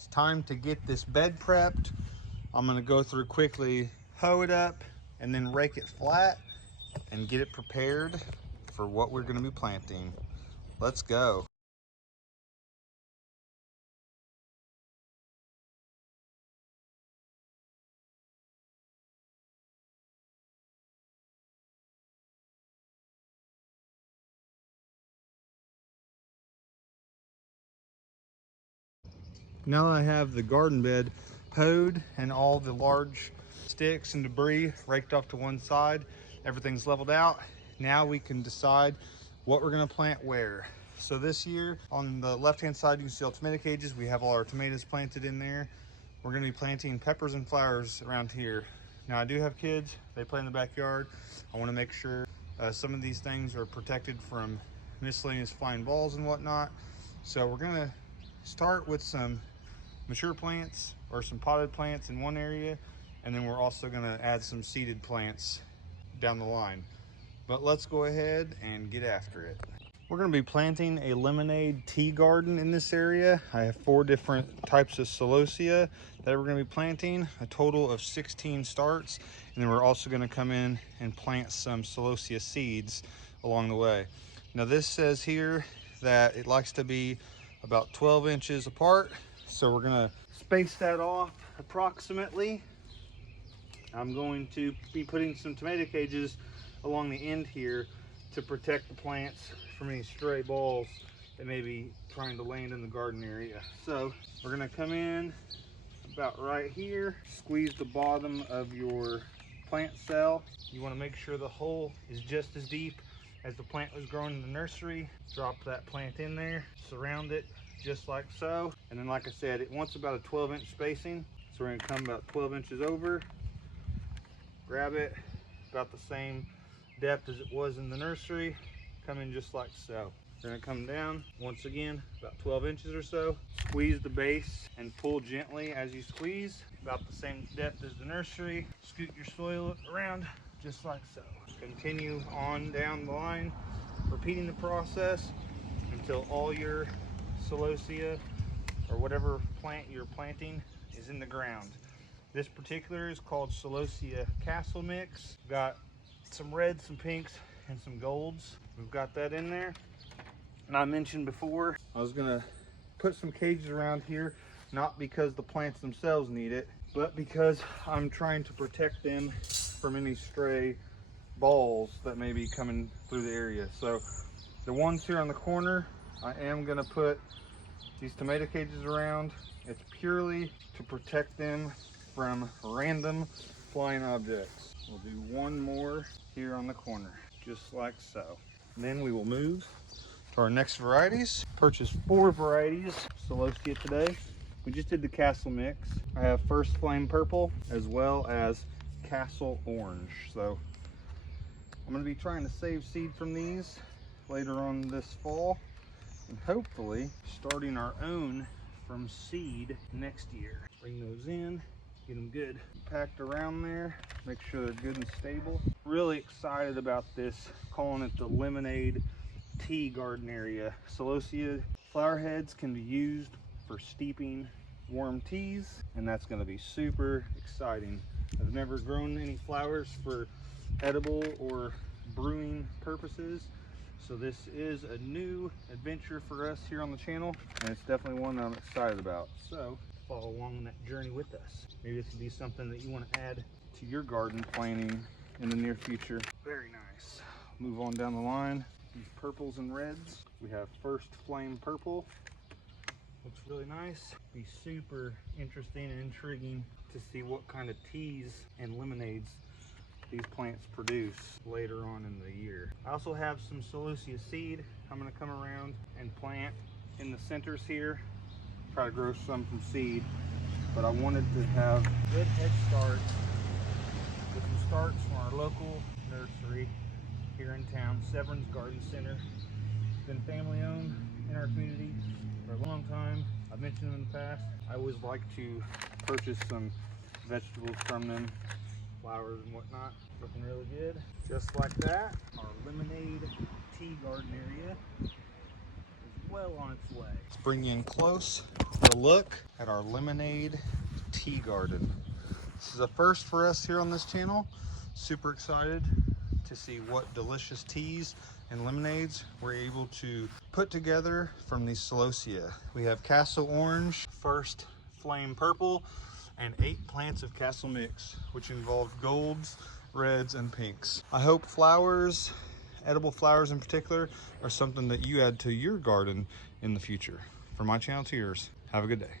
It's time to get this bed prepped. I'm gonna go through quickly, hoe it up, and then rake it flat and get it prepared for what we're gonna be planting. Let's go. Now that I have the garden bed hoed and all the large sticks and debris raked off to one side, everything's leveled out, now we can decide what we're gonna plant where. So this year, on the left-hand side, you can see all tomato cages. We have all our tomatoes planted in there. We're gonna be planting peppers and flowers around here. Now I do have kids, they play in the backyard. I wanna make sure some of these things are protected from miscellaneous flying balls and whatnot. So we're gonna start with some mature plants or some potted plants in one area, and then we're also going to add some seeded plants down the line. But let's go ahead and get after it. We're going to be planting a lemonade tea garden in this area. I have 4 different types of Celosia that we're going to be planting, a total of 16 starts, and then we're also going to come in and plant some Celosia seeds along the way. Now this says here that it likes to be about 12 inches apart, so we're gonna space that off approximately. I'm going to be putting some tomato cages along the end here to protect the plants from any stray balls that may be trying to land in the garden area. So we're gonna come in about right here, squeeze the bottom of your plant cell. You wanna make sure the hole is just as deep as the plant was growing in the nursery. Drop that plant in there, surround it just like so. And then like I said, it wants about a 12-inch spacing. So we're gonna come about 12 inches over, grab it about the same depth as it was in the nursery, come in just like so. We're gonna come down once again about 12 inches or so, squeeze the base and pull gently as you squeeze, about the same depth as the nursery. Scoot your soil around just like so. Continue on down the line, repeating the process until all your Celosia or whatever plant you're planting is in the ground. This particular is called Celosia Castle Mix. Got some reds, some pinks, and some golds. We've got that in there. And I mentioned before, I was gonna put some cages around here, not because the plants themselves need it, but because I'm trying to protect them from any stray balls that may be coming through the area. So the ones here on the corner, I am gonna put these tomato cages around. It's purely to protect them from random flying objects. We'll do one more here on the corner, just like so. And then we will move to our next varieties. Purchased 4 varieties of Celosia today. We just did the Castle Mix. I have First Flame Purple as well as Castle Orange. So I'm gonna be trying to save seed from these later on this fall, and hopefully starting our own from seed next year. Bring those in, get them good packed around there, make sure they're good and stable. Really excited about this, calling it the lemonade tea garden area. Celosia flower heads can be used for steeping warm teas, and that's going to be super exciting. I've never grown any flowers for edible or brewing purposes, so this is a new adventure for us here on the channel, and it's definitely one that I'm excited about. So follow along that journey with us. Maybe this would be something that you want to add to your garden planting in the near future. Very nice. Move on down the line. These purples and reds. We have First Flame Purple. Looks really nice. Be super interesting and intriguing to see what kind of teas and lemonades these plants produce later on in the year. I also have some Celosia seed I'm going to come around and plant in the centers here. Try to grow some from seed, but I wanted to have a good head start with some starts from our local nursery here in town, Severn's Garden Center. It's been family owned in our community for a long time. I've mentioned them in the past. I always like to purchase some vegetables from them, flowers and whatnot. Looking really good. Just like that, our lemonade tea garden area is well on its way. Let's bring you in close for a look at our lemonade tea garden. This is a first for us here on this channel. Super excited to see what delicious teas and lemonades we're able to put together from these Celosia. We have Castle Orange, First Flame Purple, and 8 plants of Castle Mix, which involved golds, reds, and pinks. I hope flowers, edible flowers in particular, are something that you add to your garden in the future. From my channel to yours, have a good day.